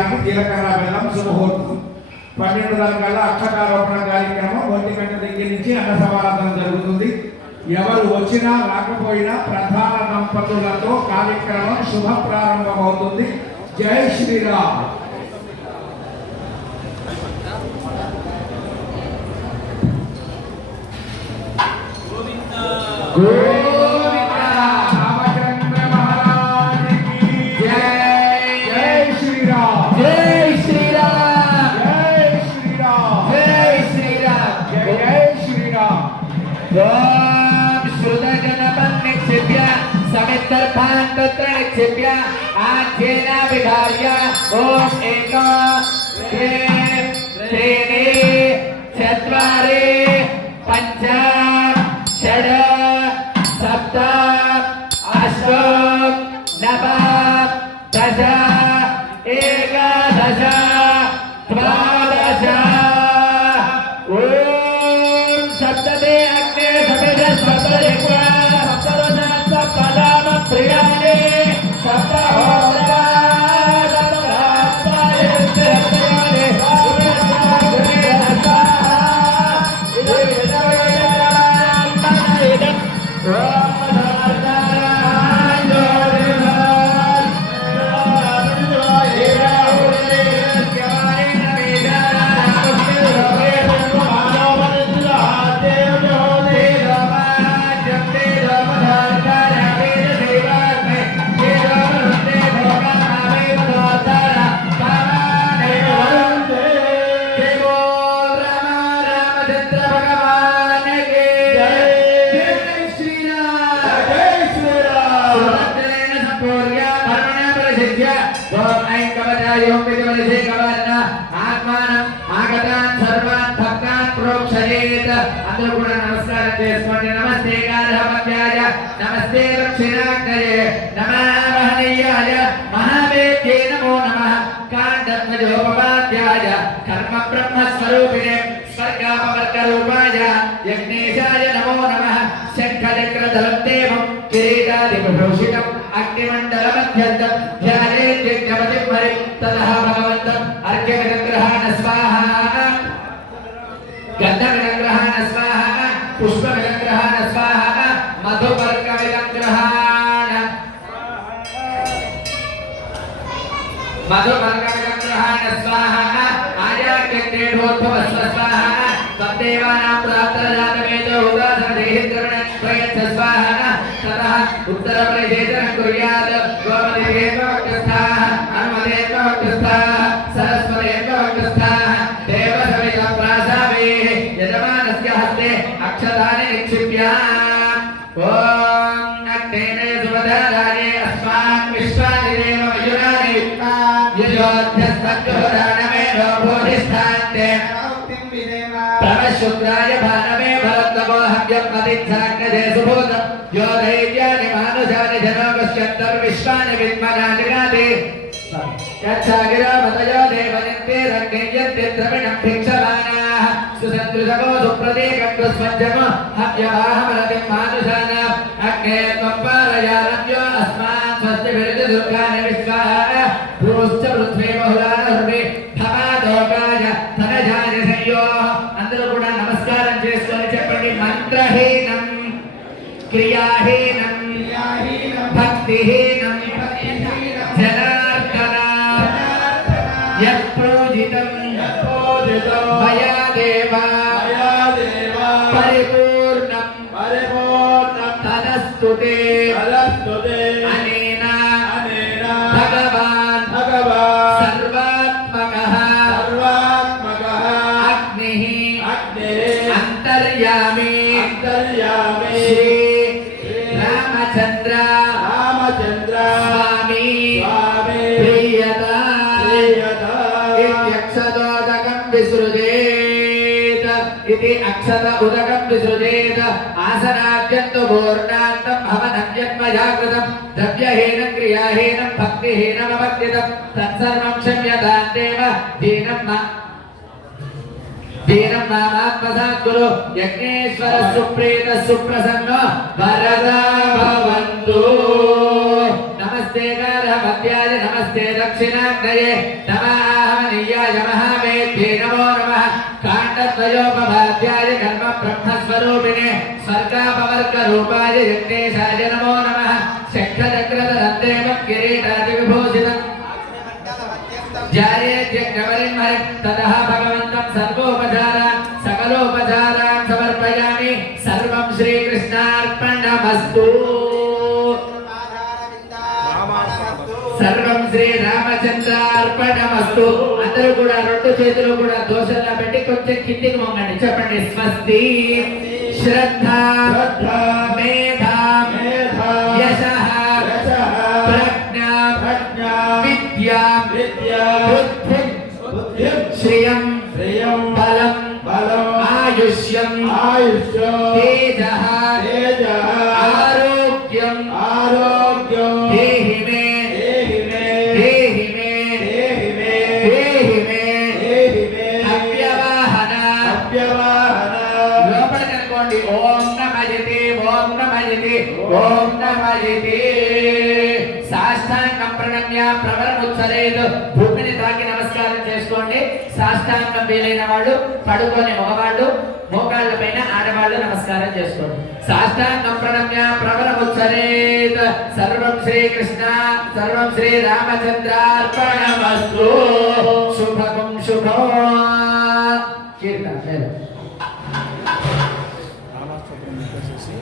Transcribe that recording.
గారికి జీలకర్ర బెల్లం శుభముహూర్తం. 12 గంటల అక్షరారోపణ కార్యక్రమం 1 గంట దగ్గర నుంచి అన్న సమారాధన జరుగుతుంది. ఎవరు వచ్చినా రాకపోయినా ప్రధాన దంపతులతో కార్యక్రమం శుభ ప్రారంభమవుతుంది. జై శ్రీరామ్. निक्षिप्य आख्येन विधार्य ओम एक त्रीणि चत्वारि पञ्च षड् सप्त अष्ट नव दश एकादश द्वादश ओम सप्तमे अग्ने सप्तदश सप्तदश सप्तदश प्रियाणि सप्तहोत्रा नमस्ते गार्हपत्याय नमस्ते दक्षिणाग्नये नमः महनीयाय महावेद्ये नमो नमः काण्डध्वजोपपाद्याय कर्म ब्रह्मस्वरूपिणे स्वर्गापवर्गरूपाय यज्ञेशाय नमो नमः शङ्खचक्रधरं देवं किरीटादिविभूषितम् अग्निमण्डलमध्यन्तं ध्यायेद्यज्ञपतिं हरिं ततः भगवन्तम् अर्घ्यविग्रहाण स्वाहा गन्धविग्रहाण स्वाहा पुष्पविग्रहाण स्वाहा मधुपर्कविग्रहाण स्वाहा आर्याग्निर्भोद्भवस्व स्वाहा तद्देवानां प्राप्तजातमेतो उदासनदेहिद्रविणस्वयच्छ स्वाहा ततः उत्तरप्रदेशं कुर्यात् गोमतिभेदवक्तस्थाः अनुमतेत्ववक्तस्थाः सरस्वतेत्ववक्तस्थाः देवसवितप्रासावेः यजमानस्य हस्ते अक्षतानि निक्षिप्य ओम अग्नेन सुवधाराणे अस्मान् विश्वानि देव मयूराणि यजोध्यस्तज्जोराणमे बोधिष्ठान्ते प्रमशुक्राय भानमे भरत्तमो हव्यं मदिच्छाग्नजे सुभूतं यो दैव्यानि मानुषानि जनोपश्यन्तर्विश्वानि विद्मनादिगाति यच्छागिरामतयो देवनित्ये रङ्गय्यन्त्यद्रविणं भिक्षमाणाः सुसन्दृशमो सुप्रतीकं स्वज्जमो हव्यवाहमरतिं मानुषाणाम् अग्ने त्वं पारयानव्यो अस्मान् स्वस्तिभिर्दुर्गानि विश्वाः भ्रूश्च पृथ्वी बहुलानहृदि भवादोगाय धनजाय संयोः అందరూ కూడా నమస్కారం చేసుకొని చెప్పండి మంత్రహీనం క్రియాహీనం భక్తిహీనం జనార్దన యత్ప్రోజితం మయా దేవా పరిపూర్ణం తదస్తుతే అనేన భగవాన్ సర్వాత్మకః అగ్నిః అంతర్యామి శ్రీ రామచంద్ర స్వామి ప్రియతా ఇత్యక్షతోదకం విసృజేత్ इति अक्षत उदकं विसृजेत आसनाद्यन्तु पूर्णान्तं भवनं यन्मयाकृतं द्रव्यहीनं क्रियाहीनं भक्तिहीनं अभक्तितं तत्सर्वं क्षम्यतां देव दीनं नामात्मसाद्गुरु यज्ञेश्वर सुप्रीत सुप्रसन्न वरदा भवन्तु नमस्ते गार्हपत्याय नमस्ते दक्षिणाग्नये नमः जायेद्यग्नवरिन्महत् ततः भगवन्तं सर्वोपचारान् सकलोपचारान् समर्पयामि सर्वं श्रीकृष्णार्पणमस्तु सर्वं శ్రీరామచంద్రార్పణమస్తు అందరూ కూడా రెండు చేతులు కూడా దోషంలో పెట్టి కొంచెం కిందికి వంగండి చెప్పండి స్వస్తి శ్రద్ధ మేధా యశః ప్రజ్ఞా విద్యా బుద్ధిం శ్రియం బలం ఆయుష్యం తేజః ఆరోగ్యం దేహి మే అవ్యవాహన లోపల కనుకోండి ఓం నమః ఓం నమః సాష్టాంగం ప్రణమ్య ప్రవరముచ్చరేత్ భూమిని తాకి నమస్కారం చేసుకోండి సాష్టాంగం వీలైన వాళ్ళు పడుకొని మగవాళ్ళు మోకాళ్ళ పైన ఆడవాళ్ళు నమస్కారం చేసుకోండి సాష్టాంగం ప్రణమ్య ప్రవరముచ్చరేత్ సర్వం శ్రీకృష్ణ సర్వం శ్రీరామచంద్రార్పణమస్తు శుభకం శుభం కీర్తన లేదు నామాస్తోత్రం చేసి